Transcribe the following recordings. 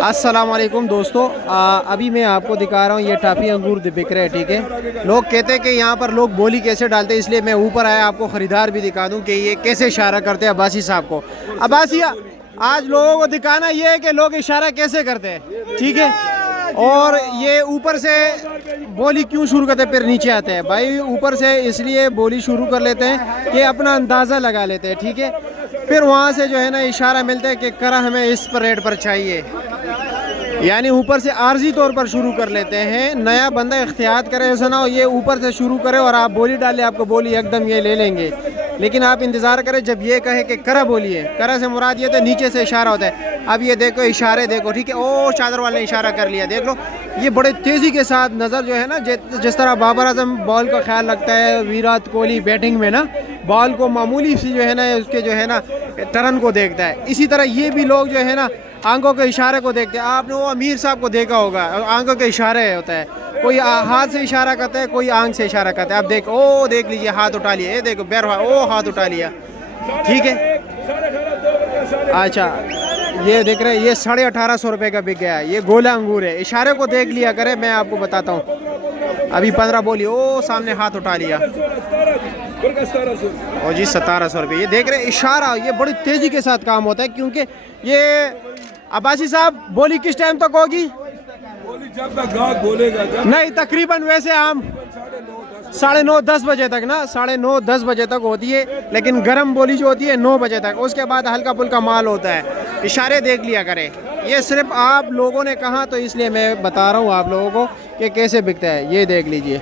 अस्सलाम वालेकुम दोस्तों, अभी मैं आपको दिखा रहा हूँ ये टाफी अंगूर बिक रहे हैं। ठीक है, लोग कहते हैं कि यहाँ पर लोग बोली कैसे डालते हैं, इसलिए मैं ऊपर आया आपको ख़रीदार भी दिखा दूँ कि ये कैसे इशारा करते हैं अब्बासी साहब को। अब्बासिया, आज लोगों को दिखाना ये है कि लोग इशारा कैसे करते हैं। ठीक है, और ये ऊपर से बोली क्यों शुरू करते हैं फिर नीचे आते हैं। भाई ऊपर से इसलिए बोली शुरू कर लेते हैं कि अपना अंदाज़ा लगा लेते हैं। ठीक है, फिर वहाँ से जो है ना इशारा मिलता है कि करा हमें इस पर रेट पर चाहिए, यानी ऊपर से आर्जी तौर पर शुरू कर लेते हैं। नया बंदा इख्तियार करे, ऐसा ना हो ये ऊपर से शुरू करे और आप बोली डालें, आपको बोली एकदम ये ले लेंगे। लेकिन आप इंतज़ार करें जब ये कहे कि करा बोलिए। करा से मुराद ये तो नीचे से इशारा होता है। अब ये देखो इशारे देखो, ठीक है, ओ चादर वाले ने इशारा कर लिया, देख लो। ये बड़े तेज़ी के साथ नज़र जो है ना, जिस तरह बाबर आजम बॉल का ख्याल रखता है, विराट कोहली बैटिंग में ना बॉल को मामूली सी जो है ना उसके जो है ना टर्न को देखता है, इसी तरह ये भी लोग जो है ना आंखों के इशारे को देखते हैं। आपने वो अमीर साहब को देखा होगा, आंखों के इशारे होता है, कोई हाथ से इशारा करता है, कोई आंख से इशारा करता है। आप देख, ओ देख लीजिए हाथ उठा लिया, ये देखो बैर ओ हाथ उठा लिया। ठीक है, अच्छा ये देख रहे हैं, ये 1850 रुपये का बिक गया। ये गोला अंगूर है, इशारे को देख लिया करे, मैं आपको बताता हूँ। अभी 15 बोली, ओ सामने हाथ उठा लिया, ओ जी 1700 रुपये। ये देख रहे हैं इशारा, ये बड़ी तेज़ी के साथ काम होता है, क्योंकि ये अब्बासी साहब बोली किस टाइम तक होगी? बोली जब तक गाहक बोलेगा। नहीं, तकरीबन वैसे आम 9:30-10 बजे तक ना, 9:30-10 बजे तक होती है, लेकिन गर्म बोली जो होती है 9 बजे तक, उसके बाद हल्का फुल्का माल होता है। इशारे देख लिया करें, ये सिर्फ आप लोगों ने कहा तो इसलिए मैं बता रहा हूँ आप लोगों को कि कैसे बिकता है। ये देख लीजिए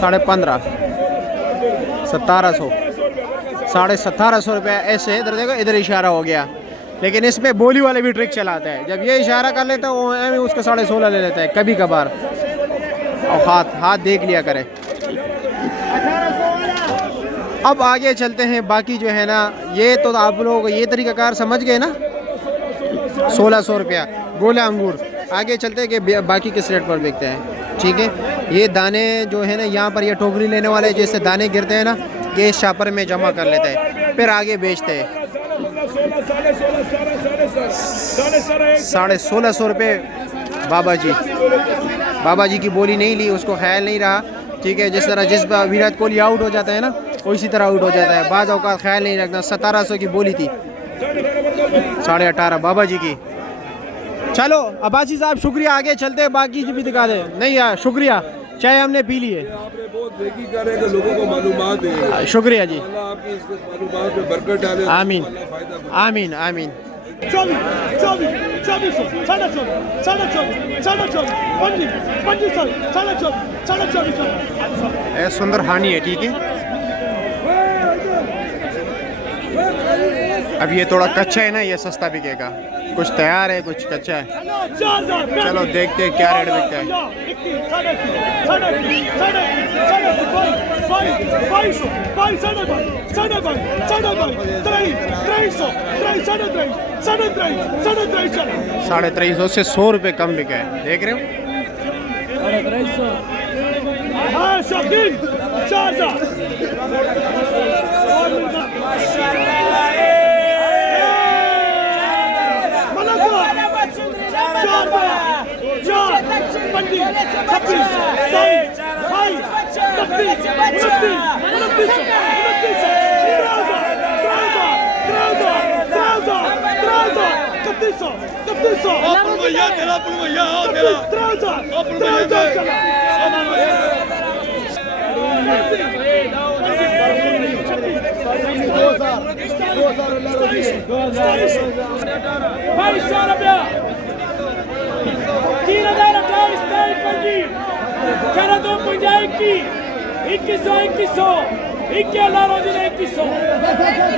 15,500, 1700, 1750 रुपये ऐसे। इधर देखो, इधर इशारा हो गया, लेकिन इसमें बोली वाले भी ट्रिक चलाते हैं। जब ये इशारा कर लेता है वो उसका 16.5 ले लेता है कभी कभार। और हाथ देख लिया करें। अब आगे चलते हैं, बाकी जो है ना ये तो आप लोग ये तरीक़ाकार समझ गए ना। 1600 रुपया गोला अंगूर। आगे चलते हैं कि बाकी किस रेट पर बिकते हैं। ठीक है, ये दाने जो है ना यहाँ पर ये टोकरी लेने वाले जैसे दाने गिरते हैं ना, ये इस शापर में जमा कर लेते हैं, फिर आगे बेचते हैं। 1650 रुपये बाबा जी की बोली नहीं ली, उसको ख्याल नहीं रहा। ठीक है, जिस तरह जिस विराट कोहली आउट हो जाता है ना, उसी तरह आउट हो जाता है, बाज़ औक़ात ख्याल नहीं रखना। 1700 की बोली थी, 18.5 बाबा जी की। चलो अब्बासी साहब शुक्रिया, आगे चलते हैं, बाकी भी दिखा दे। नहीं यार शुक्रिया, चाय हमने पी ली है। आपने बहुत देखी करे कि लोगों को मालूमात है। शुक्रिया जी, अल्लाह आपकी इस मालूमात में बरकत डाले। आमीन आमीन आमीन। सुंदर हानि है। ठीक है, अब ये थोड़ा कच्चा है ना, ये सस्ता बिकेगा। कुछ तैयार है, कुछ कच्चा है। चलो देखते हैं क्या रेट बिकता है। साढ़े 350 से 100 रुपये कम बिका है, देख रहे हो। $21,000 21,000 21,000